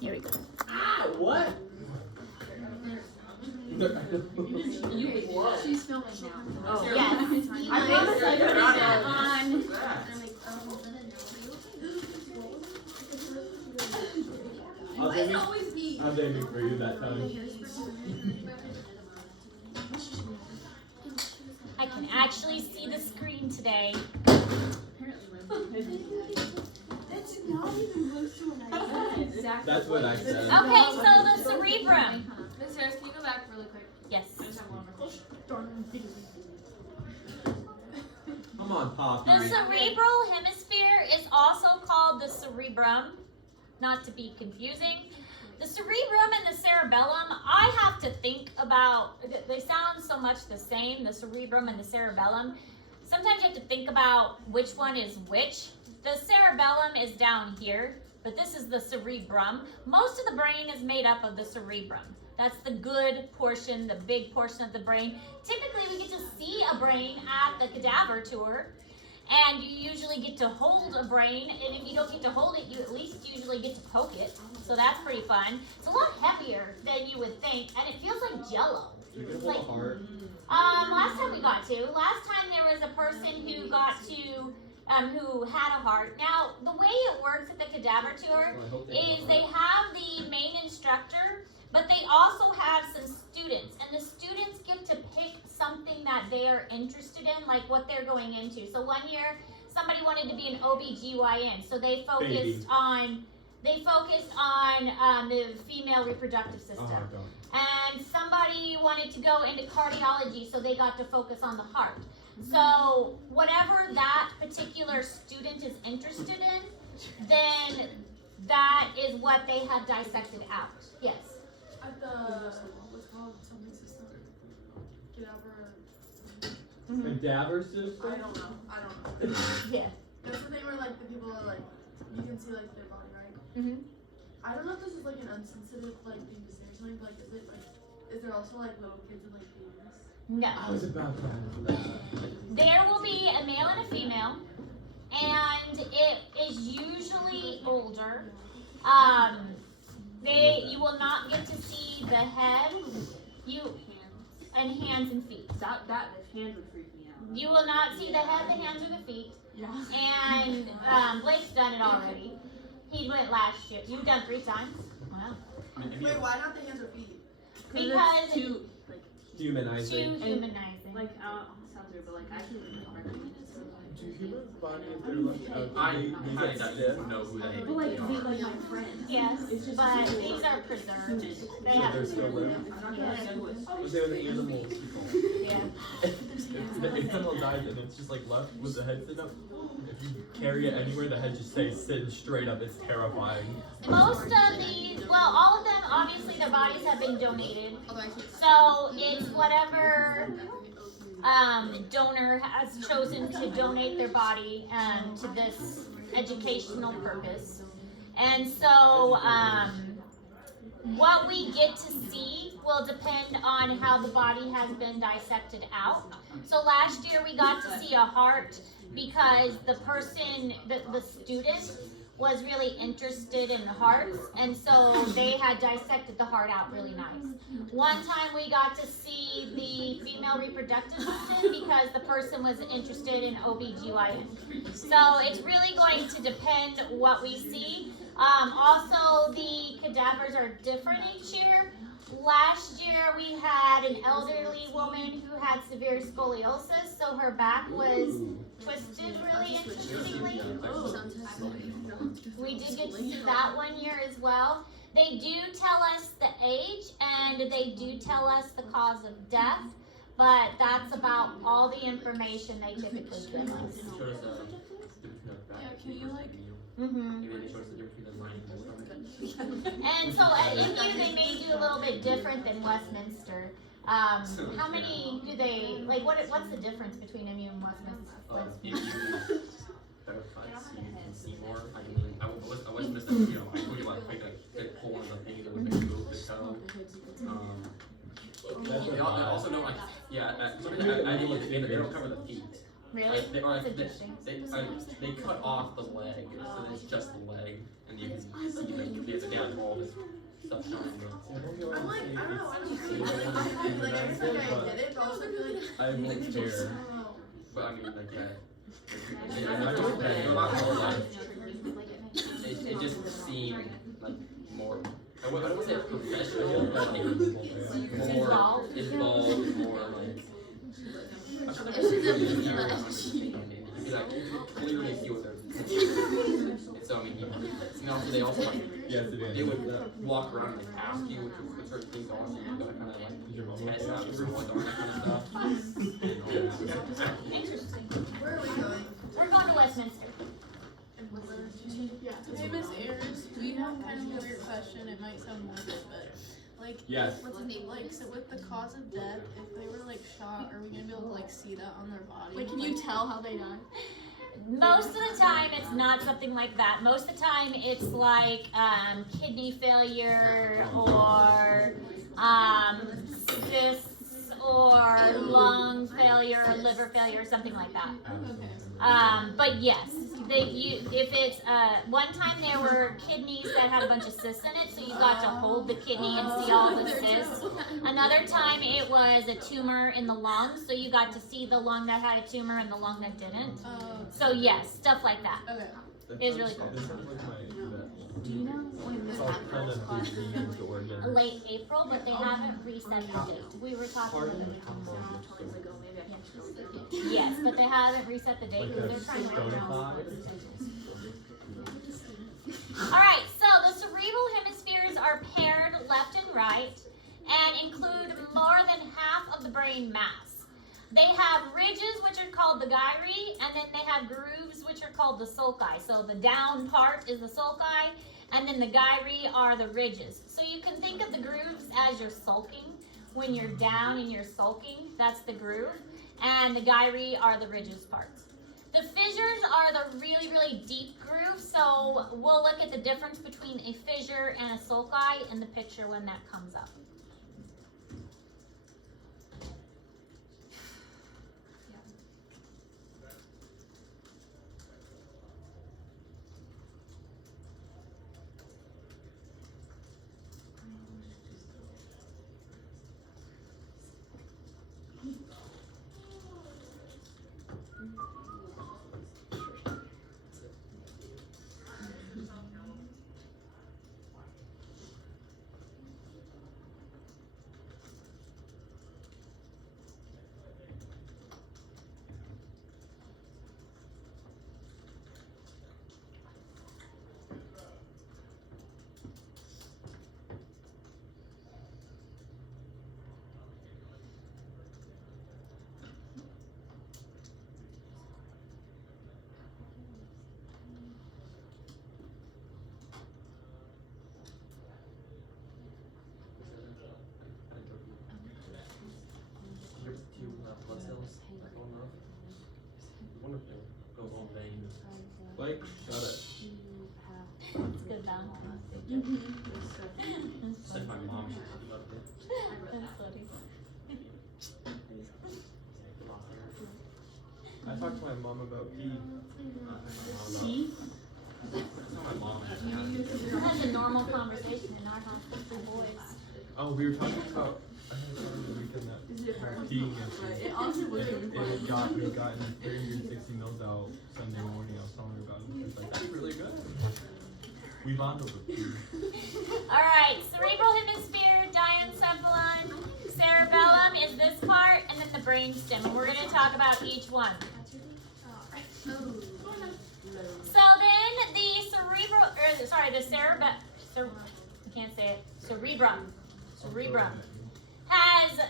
Here we go. Ah, what? She's filming now. Oh, yes. I promise I put it on. I was aiming for you that time. I can actually see the screen today. That's not even close to what I said. Exactly. That's what I said. Okay, so the cerebrum. Miss Harris, can you go back really quick? Yes. I just have one more question. Come on, Poppy. The cerebral hemisphere is also called the cerebrum, not to be confusing. The cerebrum and the cerebellum, I have to think about, they sound so much the same, the cerebrum and the cerebellum. Sometimes you have to think about which one is which. The cerebellum is down here, but this is the cerebrum. Most of the brain is made up of the cerebrum. That's the good portion, the big portion of the brain. Typically, we get to see a brain at the cadaver tour, and you usually get to hold a brain, and if you don't get to hold it, you at least usually get to poke it. So that's pretty fun. It's a lot heavier than you would think, and it feels like jello. You can hold a heart. Last time we got to. Last time there was a person who got to, who had a heart. Now, the way it works at the cadaver tour is they have the main instructor, but they also have some students, and the students get to pick something that they are interested in, like what they're going into. So one year, somebody wanted to be an OBGYN, so they focused on the female reproductive system. And somebody wanted to go into cardiology, so they got to focus on the heart. So whatever that particular student is interested in, then that is what they have dissected out. Yes. At the, what's it called? Something system? Cadaver. Cadaver system? I don't know. Yeah. That's the thing where like the people are like, you can see like their body, right? I don't know if this is like an unsensitive like thing to say or something, but like is it like, is there also like little kids and like babies? No. I was about to ask that. There will be a male and a female, and it is usually older. You will not get to see the head, and hands and feet. That the hands would freak me out. You will not see the head, the hands, or the feet. Yeah. And Blake's done it already. He went last year. You've done 3 times. Wow. Wait, why not the hands or feet? Because it's too like Humanizing. too humanizing. like sounds weird, but like I can recommend it. Do human bodies, if they're like, I they get stiff? know who they But like are. these like my friends. Yes, It's just but these are preserved. They So have they're still live? I'm not gonna say who it is. But they're the animals. yeah. If the animal dies and it's just like left with the head sitting up, if you carry it anywhere, the head just stays sitting straight up. It's terrifying. Most of these, well, all of them, obviously their bodies have been donated. So it's whatever donor has chosen to donate their body to this educational purpose. And so what we get to see will depend on how the body has been dissected out. So last year we got to see a heart because the person, the student, was really interested in the hearts, and so they had dissected the heart out really nice. One time we got to see the female reproductive system because the person was interested in OBGYN. So it's really going to depend what we see. Also, the cadavers are different each year. Last year we had an elderly woman who had severe scoliosis, so her back was twisted really interestingly. We did get to see that one year as well. They do tell us the age and they do tell us the cause of death, but that's about all the information they typically give us. Showed us the difference between the back. Yeah, can you like? Mm-hmm. And then they showed us the difference between the lining and the stomach. And so at MU they may do a little bit different than Westminster. How many do they, like what's the difference between MU and Westminster? You better cuts, you can see more. I wasn't just, you know, I told you about like a pull on the thing that would make you move the toe. They also don't like, they don't cover the feet. Really? Like, That's interesting. they cut off the leg, so it's just the leg, and you can see the down all this know. Like, I feel like I get it, but also feel like I won't care. But I mean, like that. They're a lot more like. It just seemed like more. I wouldn't say professional, but like more involved, more like. It's just a mismatch. You could like clearly see what they're. And so I mean, they also like Yes, it is. they would walk around and like ask you what certain things are, so you gotta kind of like test out your what on that kind of stuff. Interesting. Where are we going? We're going to Westminster. Yeah. Hey, Miss Ayers, we have kind of a weird question. It might sound morbid, but like, Yes. what's his name? Like, so with the cause of death, if they were like shot, are we gonna be able to like see that on their body? Like, can you tell how they died? Most of the time, it's not something like that. Most of the time, it's like kidney failure or cysts or lung failure or liver failure or something like that. Okay. But yes, if it's one time there were kidneys that had a bunch of cysts in it, so you got to hold the kidney and see all the cysts. Another time it was a tumor in the lung, so you got to see the lung that had a tumor and the lung that didn't. So yes, stuff like that. Okay. It's really cool. This sounds like my. Do you know when this It's all kind of diseased organ. Late April, but they haven't reset the date. We were talking about it. Yes, but they haven't reset the date because they're trying to write it down. Alright, so the cerebral hemispheres are paired left and right and include more than half of the brain mass. They have ridges, which are called the gyri, and then they have grooves, which are called the sulci. So the down part is the sulci, and then the gyri are the ridges. So you can think of the grooves as you're sulking. When you're down and you're sulking, that's the groove. And the gyri are the ridges parts. The fissures are the really, really deep grooves, so we'll look at the difference between a fissure and a sulci in the picture when that comes up. Blood cells going up. I wonder if it goes on veins. Like, got it. It's good though. Send my mom, she loved it. That's funny. I talked to my mom about pee. That's not my mom. That's a normal conversation in our house with the boys. Oh, we were talking about. I had someone the weekend that had peeing issues. It also was And we've gotten 360 mils out Sunday morning. I was telling her about it. She was like, that's really good. We bond over pee. Alright, cerebral hemisphere, diencephalon, cerebellum is this part, and then the brainstem. And we're going to talk about each one. So then the cerebrum has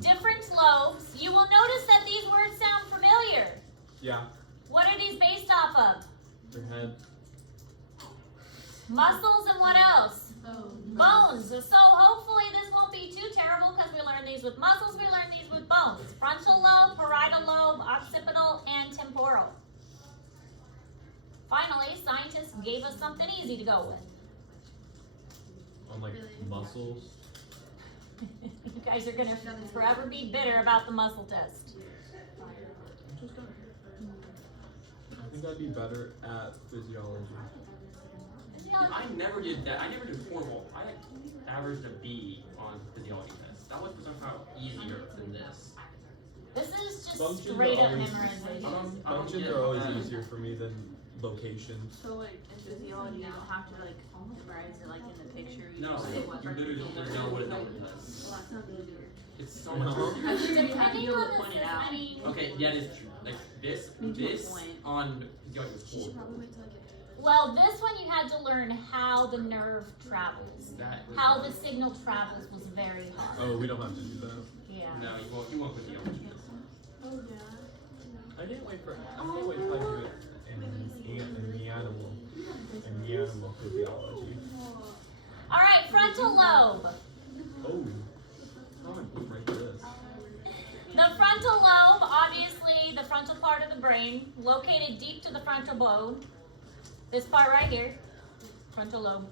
different lobes. You will notice that these words sound familiar. Yeah, What are these based off of? their head. Muscles and what else? Bones. So hopefully this won't be too terrible because we learned these with muscles, we learned these with bones. Frontal lobe, parietal lobe, occipital, and temporal. Finally, scientists gave us something easy to go with. On like muscles. You guys are going to forever be bitter about the muscle test. I think I'd be better at physiology. I never did that. I never did formal. averaged a B on physiology test. That was somehow easier than this. This is just Functions straight are up always- memorization. Functions are always easier for me than location. So like in physiology, you don't have to like memorize it like in the picture. You No, just say what you literally just know what it does. Well, that sounds easier. It's so much Uh-huh. easier. I think you have to Depending be able on to the point it out. system, Okay, yeah, it is true. Like this Me to a this point. on physiology was She should horrible. probably wait till I get there. well, this one you had to learn how the nerve travels. That was How the signal travels was very hard. Oh, we don't have to do that. Yeah. No, you won't physiology. Oh yeah. I can't wait to do it in the animal physiology. All right, frontal lobe. Oh, how am I put right to this? The frontal lobe, obviously the frontal part of the brain, located deep to the frontal bone. This part right here, frontal lobe.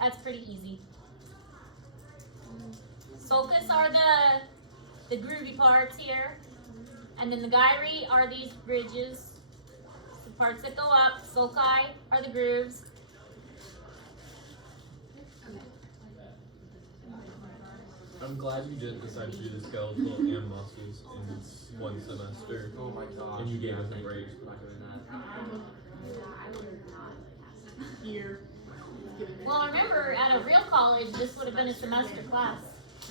That's pretty easy. Sulcus are the groovy parts here. And then the gyri are these bridges. The parts that go up. Sulci are the grooves. I'm glad you didn't decide to do the skeletal and muscles in one semester. Oh my gosh. And you gave us a thank break. you for not doing that. Here. Well, remember, at a real college, this would have been a semester class.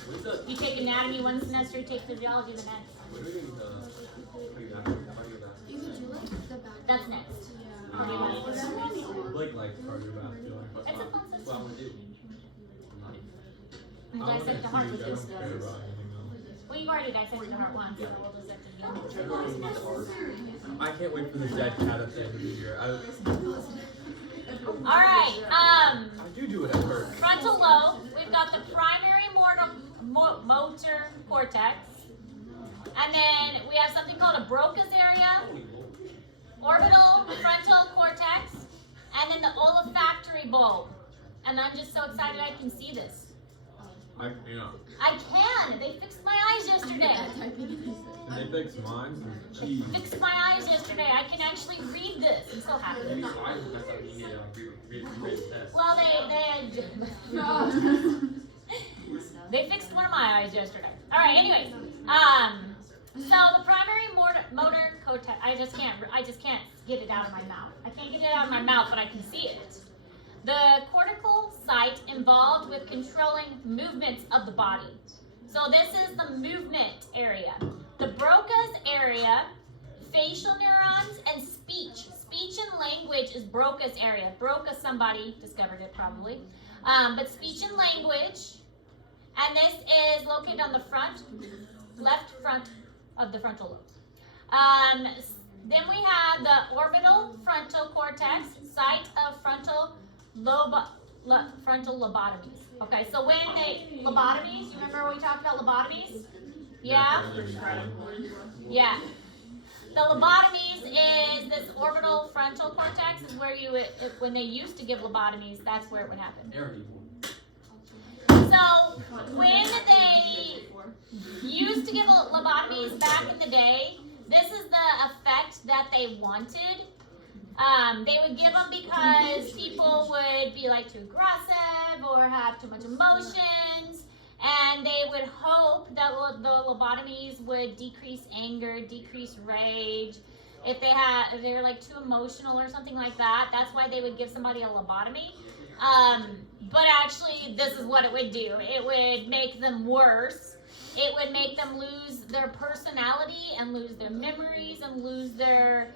What is the You take anatomy one semester, you take physiology the next. what are we doing cardiovascular? You could do like the back. That's next. Yeah. Blake likes cardiovascular. It's a fun What I'm system. gonna do? We I wanna dissect the heart see, with I this. don't care about anything else. Well, you've already dissected the heart once, so we'll dissect it again. I can't wait for the dead cat at the end of the year. Alright, I do it at work. frontal lobe. We've got the primary motor cortex. And then we have something called a Broca's area, orbital frontal cortex, and then the olfactory bulb. And I'm just so excited I can see this. I I can! They fixed my eyes yesterday. and they fixed mine. Jeez. Fixed my eyes yesterday. I can actually read this. I'm so happy. Maybe so I messed up. You need to read the test. Well, they fixed one of my eyes yesterday. All right. Anyways, so the primary motor cortex. I just can't get it out of my mouth. I can't get it out of my mouth, but I can see it. The cortical site involved with controlling movements of the body. So this is the movement area. The Broca's area, facial neurons, and speech. Speech and language is Broca's area. Broca, somebody discovered it probably. But speech and language, and this is located on the left front of the frontal lobe. Then we have the orbital frontal cortex, site of frontal lobotomies. Okay, so when lobotomies, you remember when we talked about lobotomies? Yeah? Yeah. The lobotomies is this orbital frontal cortex is where when they used to give lobotomies, that's where it would happen. So when they used to give lobotomies back in the day, this is the effect that they wanted. They would give them because people would be like too aggressive or have too much emotions, and they would hope that the lobotomies would decrease anger, decrease rage. If they were like too emotional or something like that, that's why they would give somebody a lobotomy. But actually, this is what it would do. It would make them worse. It would make them lose their personality and lose their memories and lose their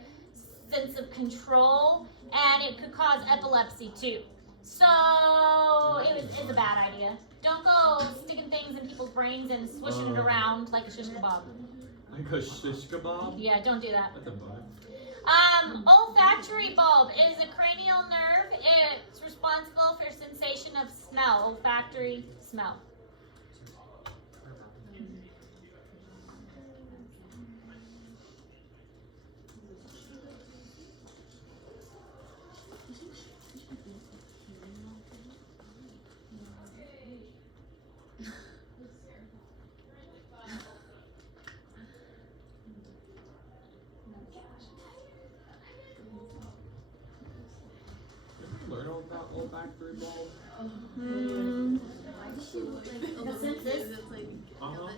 sense of control, and it could cause epilepsy too. So it's a bad idea. Don't go sticking things in people's brains and swishing it around like a shish kebab. Like a shish kebab? Yeah, don't do that. What the fuck? Olfactory bulb is a cranial nerve. It's responsible for sensation of smell, olfactory smell. olfactory bulb? Hmm. The census? It's like, Uh-huh.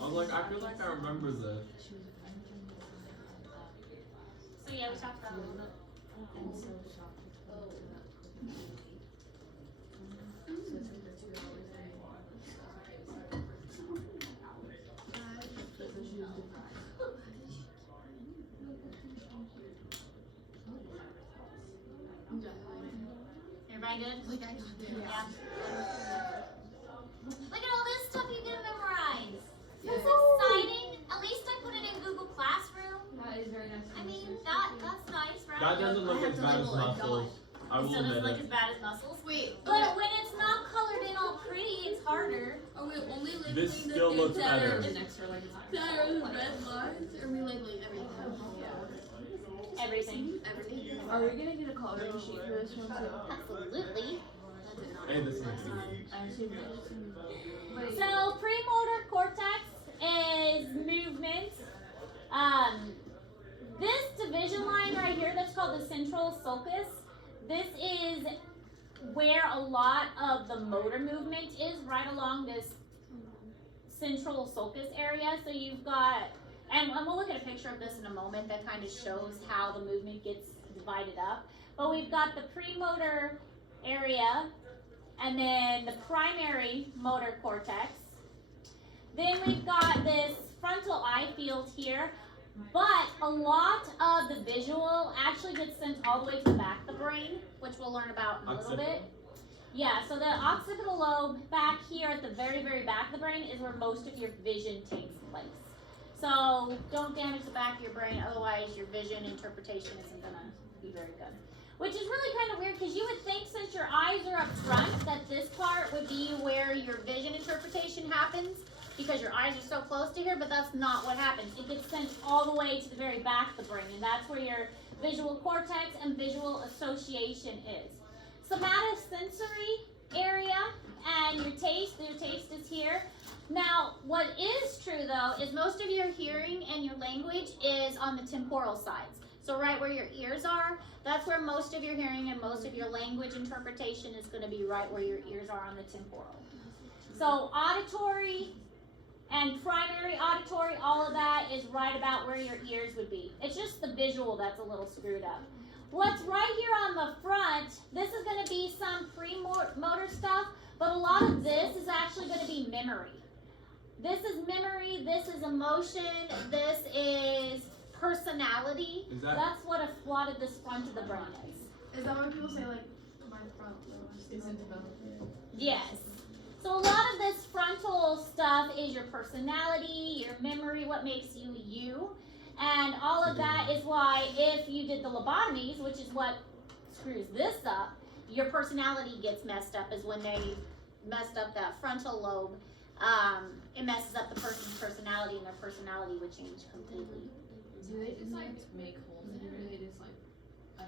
I was like, I feel like I remember this. So yeah, we talked about it a little bit. Everybody good? like I got there. Yeah. Look at all this stuff you get to memorize. That's exciting. At least I put it in Google Classroom. That is very nice. I mean, that's nice, right? That doesn't look have as to bad as label a muscles. I It will still doesn't admit look it. as bad as muscles. Wait, But when it's not colored in all pretty, it's harder. are we only labeling This the still things looks that better. are The next for like that are the red lines? Or are we labeling everything? Everything. Everything. Are we gonna get a coloring sheet for this one too? Absolutely. Hey, this is I assume that. So premotor cortex is movement. This division line right here that's called the central sulcus, this is where a lot of the motor movement is, right along this central sulcus area. So you've got, and we'll look at a picture of this in a moment that kind of shows how the movement gets divided up. But we've got the premotor area, and then the primary motor cortex. Then we've got this frontal eye field here, but a lot of the visual actually gets sent all the way to the back of the brain, which we'll learn about in a little bit. Yeah, so the occipital lobe back here at the very, very back of the brain is where most of your vision takes place. So don't damage the back of your brain, otherwise your vision interpretation isn't gonna be very good. Which is really kind of weird, because you would think since your eyes are up front that this part would be where your vision interpretation happens, because your eyes are so close to here, but that's not what happens. It gets sent all the way to the very back of the brain, and that's where your visual cortex and visual association is. Somatosensory area and your taste is here. Now, what is true though is most of your hearing and your language is on the temporal sides. So right where your ears are, that's where most of your hearing and most of your language interpretation is going to be, right where your ears are on the temporal. So auditory and primary auditory, all of that is right about where your ears would be. It's just the visual that's a little screwed up. What's right here on the front, this is going to be some premotor stuff, but a lot of this is actually going to be memory. This is memory, this is emotion, this is personality. That's what a lot of this front of the brain is. Is that why people say like my front lobe isn't developed? Yes. So a lot of this frontal stuff is your personality, your memory, what makes you you. And all of that is why if you did the lobotomies, which is what screws this up, your personality gets messed up, is when they messed up that frontal lobe. It messes up the person's personality, and their personality would change completely. Do they just like make holes in it, or they just like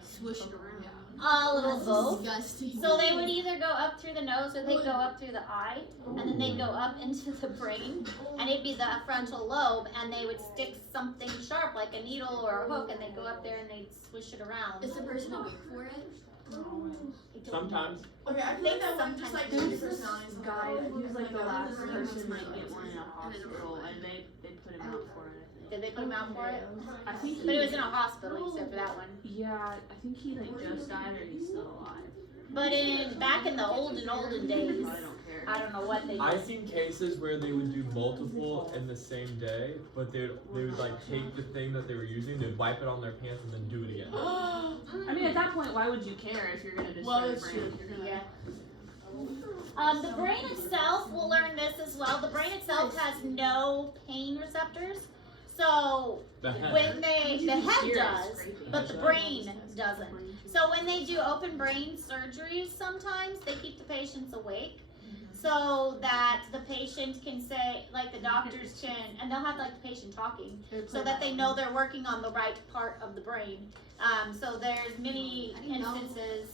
Swish it around. A little both. Disgusting. So they would either go up through the nose or they'd go up through the eye, and then they'd go up into the brain, and it'd be the frontal lobe, and they would stick something sharp like a needle or a hook, and they'd go up there and they'd swish it around. Is the person awake for it? Sometimes. Okay, I feel like that one just like There's two this personalities. guy, he was like the last Like, person to like, get one in a hospital, and they put him out for it. Did they put him out for it? I think But it was in a hospital, you said, for that one. Yeah, I think he like just died, or he's still alive. But back in the olden days, I don't care. I don't know what they I've did. seen cases where they would do multiple in the same day, but they would like take the thing that they were using, they'd wipe it on their pants and then do it again. I mean, at that point, why would you care if you're gonna destroy Well, your it's brain? true. You're gonna. Yeah. The brain itself, we'll learn this as well. The brain itself has no pain receptors. So The head. when the head Ear is does, scraping. but the brain doesn't. So when they do open brain surgeries, sometimes they keep the patients awake, so that the patient can say, like the doctors can, and they'll have like the patient talking, so that they know they're working on the right part of the brain. So there's many instances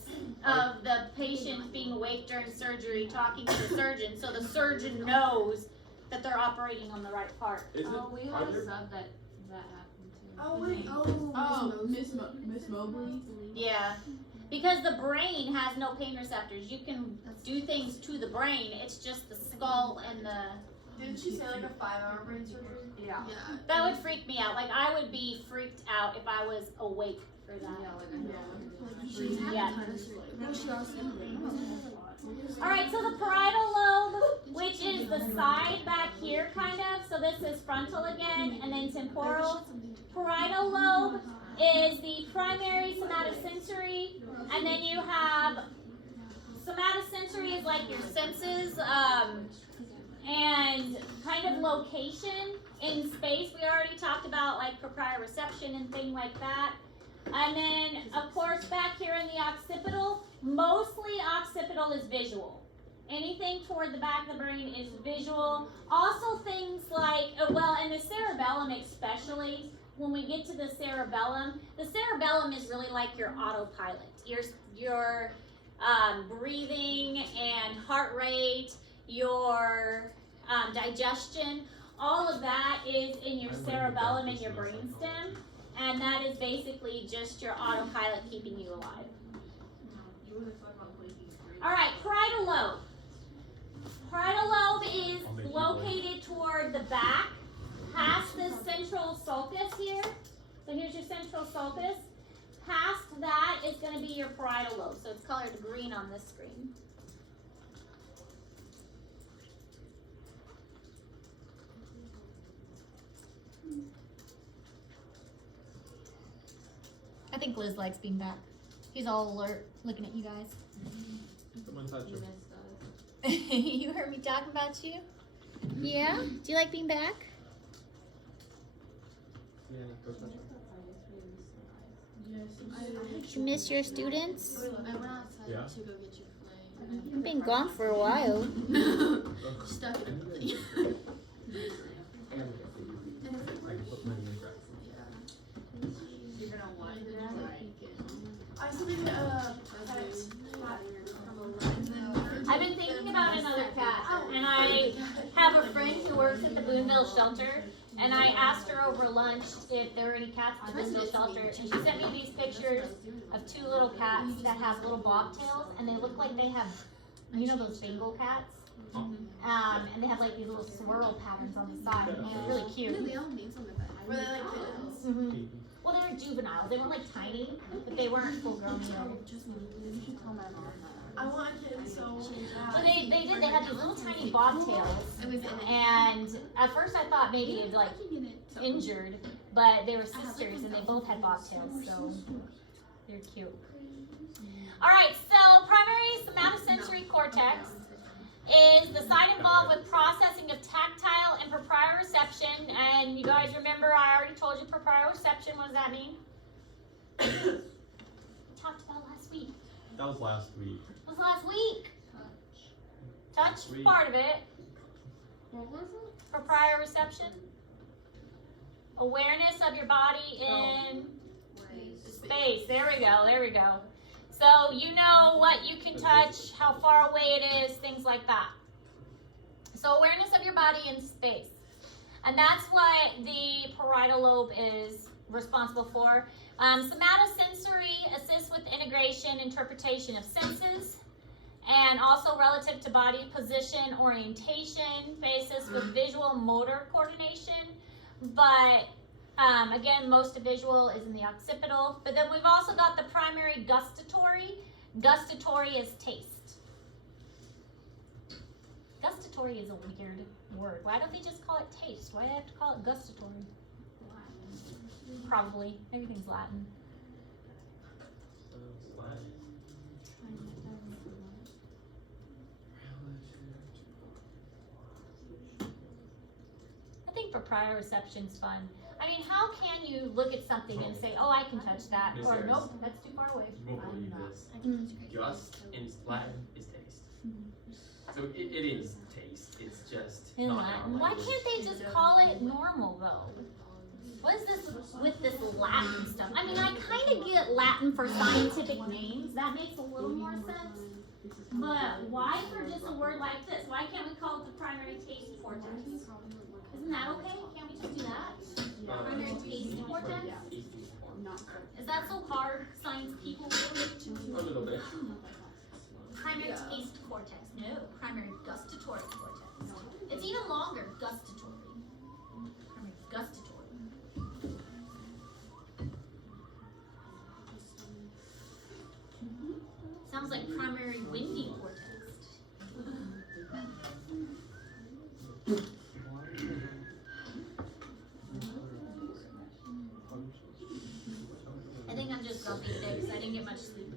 of the patient being awake during surgery, talking to the surgeon, so the surgeon knows that they're operating on the right part. Is it? We Are had a there- sub that happened to. Oh wait. Oh, Miss Mobley. Yeah. Because the brain has no pain receptors. You can do things to the brain. It's just the skull and the. Didn't she say like a 5-hour brain surgery? Yeah. Yeah. That would freak me out. Like I would be freaked out if I was awake for that. Yeah. All right, so the parietal lobe, which is the side back here, kind of. So this is frontal again, and then temporal. Parietal lobe is the primary somatosensory, and then you have somatosensory is like your senses, and kind of location in space. We already talked about like proprioception and things like that. And then, of course, back here in the occipital, mostly occipital is visual. Anything toward the back of the brain is visual. Also things like, well, and the cerebellum especially, when we get to the cerebellum is really like your autopilot. Your breathing and heart rate, your digestion, all of that is in your cerebellum and your brainstem. And that is basically just your autopilot keeping you alive. All right, parietal lobe. Parietal lobe is located toward the back, past the central sulcus here. So here's your central sulcus. Past that is going to be your parietal lobe. So it's colored green on this screen. I think Liz likes being back. He's all alert, looking at you guys. Someone touch him. You heard me talking about you? Yeah? Do you like being back? Yeah, go touch him. You miss your students? I went outside Yeah. to go get your flame. You've been gone for a while. Stuck in the flame. I can put my name back. You're gonna want I still think I've been thinking about another cat, and I have a friend who works at the Boonville shelter, and I asked her over lunch if there were any cats at the Boonville shelter, and she sent me these pictures of two little cats that have little bobtails, and they look like they have, you know those Bengal cats? And they have like these little swirl patterns on the side, and they're really cute. were they like kittens? Mhm. Well, they were juveniles. They weren't like tiny, but they weren't full grown yet. I want a kitten so But bad. they did. They had these little tiny bobtails, and at first I thought maybe it was like injured, but they were sisters and they both had bobtails, so they're cute. All right, so primary somatosensory cortex is the side involved with processing of tactile and proprioception. And you guys remember I already told you proprioception. What does that mean? We talked about last week. That was last week. What was last week? Touch Sweet. part of it. What was it? Proprioception. Awareness of your body in space. There we go. There we go. So you know what you can touch, how far away it is, things like that. So awareness of your body in space. And that's what the parietal lobe is responsible for. Somatosensory assists with integration, interpretation of senses, and also relative to body position, orientation, basis with visual motor coordination. But again, most of visual is in the occipital. But then we've also got the primary gustatory. Gustatory is taste. Gustatory is a weird word. Why don't they just call it taste? Why do they have to call it gustatory? Probably. Everything's Latin. I think proprioception's fun. I mean, how can you look at something and say, oh, I can touch that, Yes, or there nope, is. that's too far away. You won't believe this. Gust in Latin is taste. So it is taste. It's just In not Latin. our Why language. can't they just call it normal, though? What is this with this Latin stuff? I mean, I kind of get Latin for scientific names. That makes a little more sense. But why for just a word like this? Why can't we call it the primary taste cortex? Isn't that okay? Can't we just do that? primary taste cortex? Is that so hard, science people? A little bit. Primary taste cortex. No, primary gustatory cortex. It's even longer, gustatory. Primary gustatory. Sounds like primary windy cortex. I think I'm just grumpy today because I didn't get much sleep.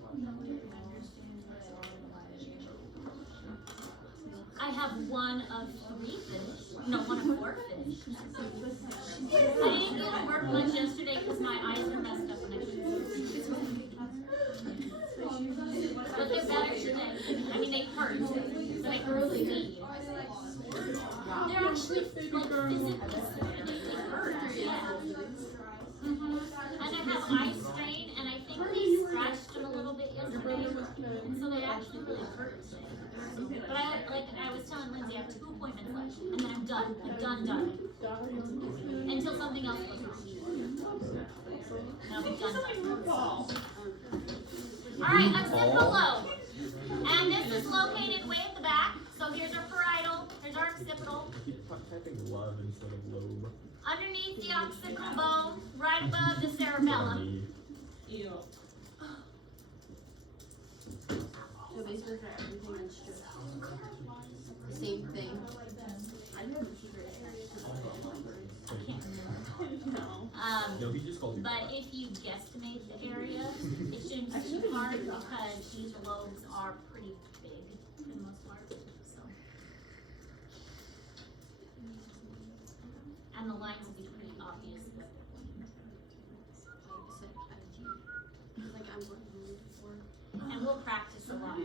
I have one of 3 fish. No, one of 4 fish. I didn't go to work much yesterday because my eyes were messed up and I couldn't see. But they're better today. I mean, they hurt, but I can see. They're actually like physically stimulating. They hurt, yeah. And I have eye strain, and I think they scratched them a little bit yesterday, and so they actually really hurt today. But I was telling Lindsay, I have 2 appointments left, and then I'm done. I'm done. Until something else goes wrong. And I'll be done. Alright, occipital lobe. And this is located way at the back. So here's our parietal, here's our occipital. I keep typing love instead of lobe. Underneath the occipital bone, right above the cerebellum. So basically for everything it's just the same thing. No, he just called you. But if you guesstimate the area, it shouldn't be too hard because these lobes are pretty big for the most part. So, and the lines will be pretty obvious. And we'll practice a lot too.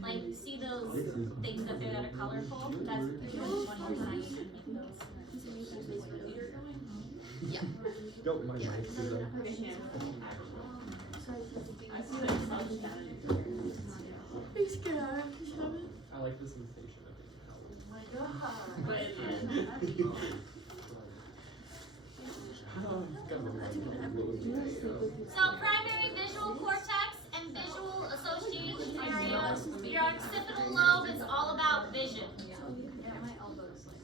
Like, see those things up there that are colorful? That's the one you're trying to make those. Yeah. Don't mind my today. I like the sensation of it. So primary visual cortex and visual association areas. Your occipital lobe is all about vision.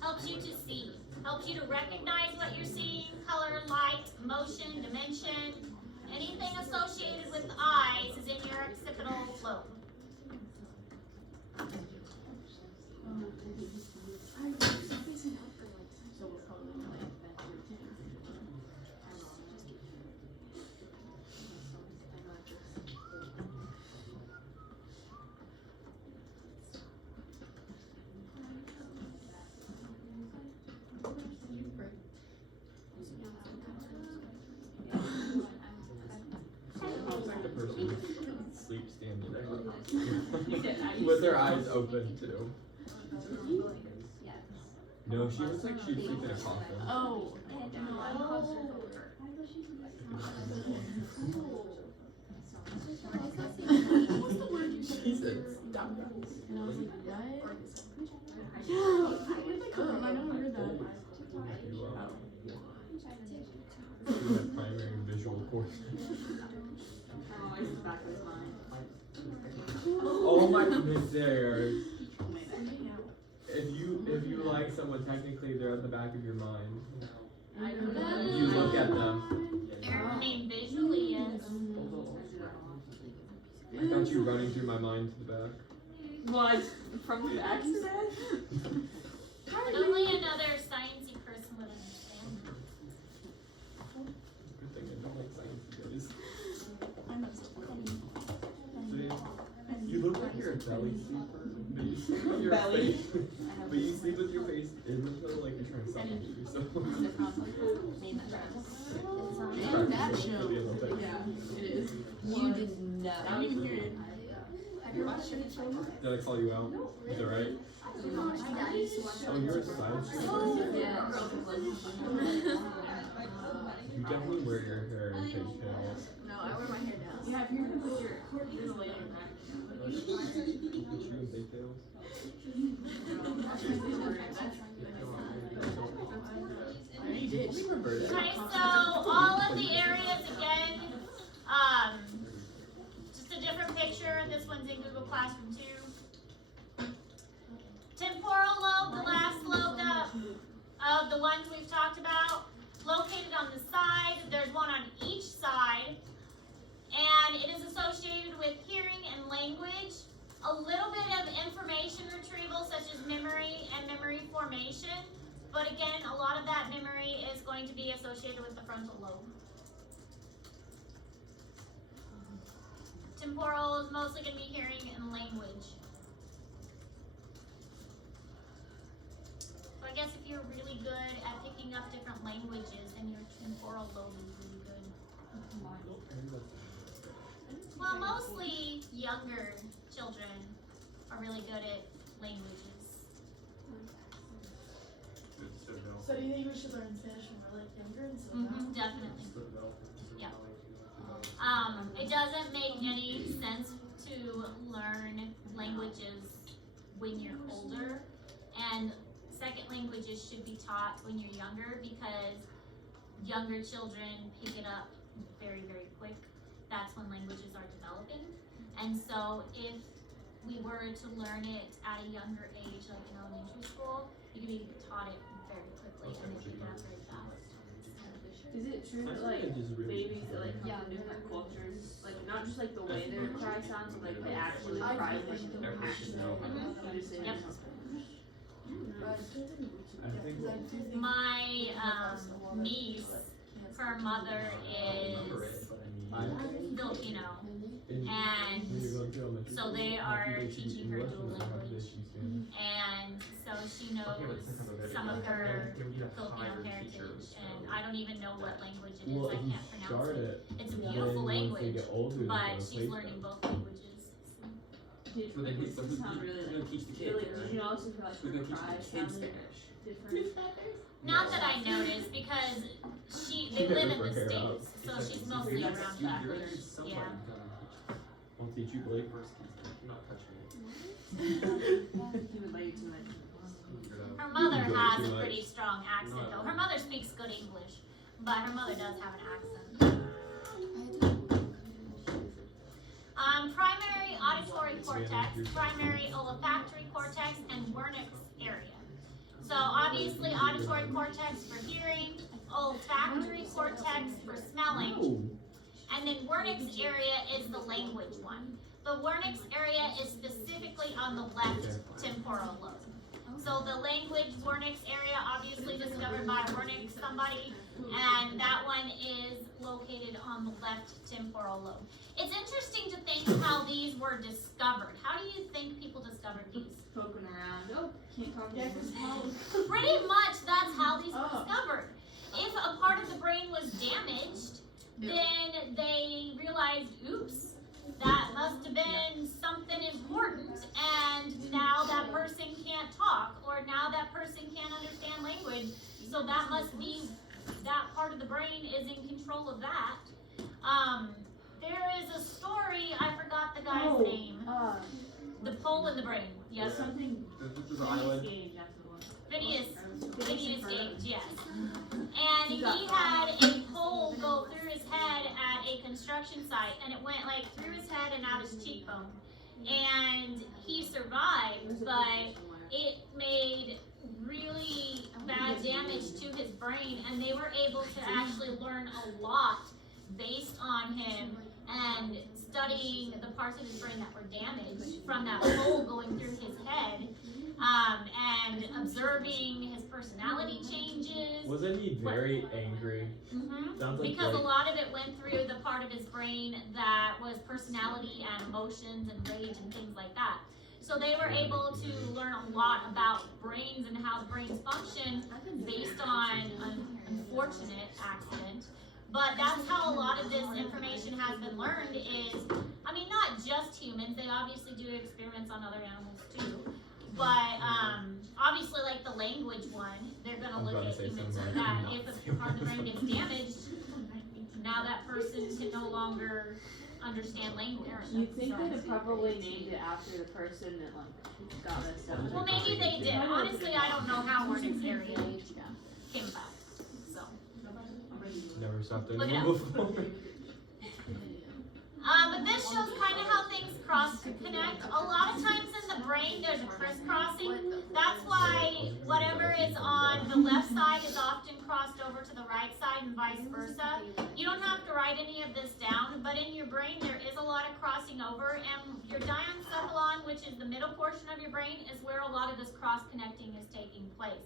Helps you to see. Helps you to recognize what you're seeing, color, light, motion, dimension. Anything associated with eyes is in your occipital lobe. Sleep standing up. With their eyes open too. No, she looks like she'd sleep in a coffin. Oh. She said, stop. And I was like, what? Yeah. I never heard that. You have primary visual cortex. Oh my goodness, there. If you like someone, technically they're at the back of your mind. You look at them. I mean, visually, yes. I got you running through my mind to the back. What? From the accident? But only another sciencey person would understand. Good thing I don't like science, guys. I know something. You look like you're a belly sleeper, but you sleep with your Belly? face. But you sleep with your face in the pillow like you're trying to suffocate yourself. And that show. For the Olympics. Yeah, it is. You did not. I didn't even hear it. Have you watched it? Did I call you out? Is that right? Oh, you're a science You definitely wear your hair in pigtails. No, I wear my hair down. Yeah, if you're gonna put your later back. Is she in pigtails? I already did. Okay, so all of the areas again, just a different picture. This one's in Google Classroom too. Temporal lobe, the last lobe of the ones we've talked about, located on the side. There's one on each side, and it is associated with hearing and language. A little bit of information retrieval, such as memory and memory formation. But again, a lot of that memory is going to be associated with the frontal lobe. Temporal is mostly going to be hearing and language. So I guess if you're really good at picking up different languages, then your temporal lobe is really good. Well, mostly younger children are really good at languages. So do you think we should learn Spanish when we're like younger and so now? Definitely. Yeah. It doesn't make any sense to learn languages when you're older, and second languages should be taught when you're younger because younger children pick it up very, very quick. That's when languages are developing. And so if we were to learn it at a younger age, like in elementary school, you could be taught it very quickly and they pick it up very fast. Is it true that like babies that like come from different cultures, like not just like the way their cry sounds, but like they actually cry with like the passion? Yep. But My niece, her mother is Filipino, and so they are teaching her dual language, and so she knows some of her Filipino heritage, and I don't even know what language it is. I can't pronounce it. It's a beautiful language, but she's learning both languages. So then who's Sound really gonna teach the kids? Really, right? did you also feel like Who's gonna her teach cry the kids sounded Spanish? different? Not that I noticed, because they live in the States, so she's mostly around that. Yeah. I'll teach you, Blake. You're not touching it. He would let you to mention. Her mother Enjoy has too a much. pretty strong accent though. Her mother speaks good English, but her mother does have an accent. Primary auditory cortex, primary olfactory cortex, and Wernicke's area. So obviously auditory cortex for hearing, olfactory cortex for smelling, and then Wernicke's area is the language one. The Wernicke's area is specifically on the left temporal lobe. So the language Wernicke's area, obviously discovered by Wernicke somebody, and that one is located on the left temporal lobe. It's interesting to think how these were discovered. How do you think people discovered these? Poking around. Oh, can't talk yeah, anymore. because Pretty much that's how these were Oh. discovered. If a part of the brain was damaged, then they realized, oops, that must have been something important, and now that person can't talk, or now that person can't understand language, so that must be, that part of the brain is in control of that. There is a story, I forgot the guy's name. The pole in the brain, yes. Something. This is an island. Gage, that's the one. Phineas Gage, yes. And he had a pole go through his head at a construction site, and it went like through his head and out his cheekbone. And he survived, but it made really bad damage to his brain, and they were able to actually learn a lot based on him and studying the parts of his brain that were damaged from that pole going through his head, and observing his personality changes. Wasn't he very angry? Sounds like Because a Blake. lot of it went through the part of his brain that was personality and emotions and rage and things like that. So they were able to learn a lot about brains and how brains function based on an unfortunate accident. But that's how a lot of this information has been learned is, I mean, not just humans, they obviously do experiments on other animals too. But obviously like the language one, they're gonna I'm look about at to say humans something for like that. that. If a part of the brain gets damaged, now that person can no longer understand language. You think they'd have probably named it after the person that like got messed up? Well, maybe they did. Honestly, I don't know how Wernicke's area came about. So. something. Look it up. Move forward. But this shows kind of how things cross-connect. A lot of times in the brain, there's a crisscrossing. That's why whatever is on the left side is often crossed over to the right side and vice versa. You don't have to write any of this down, but in your brain, there is a lot of crossing over, and your diencephalon, which is the middle portion of your brain, is where a lot of this cross-connecting is taking place.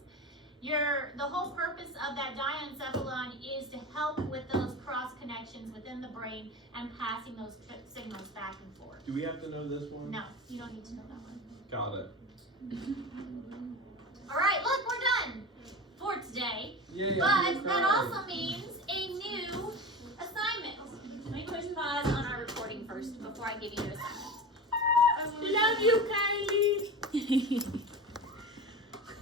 The whole purpose of that diencephalon is to help with those cross connections within the brain and passing those signals back and forth. Do we have to know this one? No, you don't need to know that one. Got it. All right, look, we're done for today. Yeah, But that also means a new assignment. Let me push pause on our recording first before I give you your assignment. Love you, Kylie.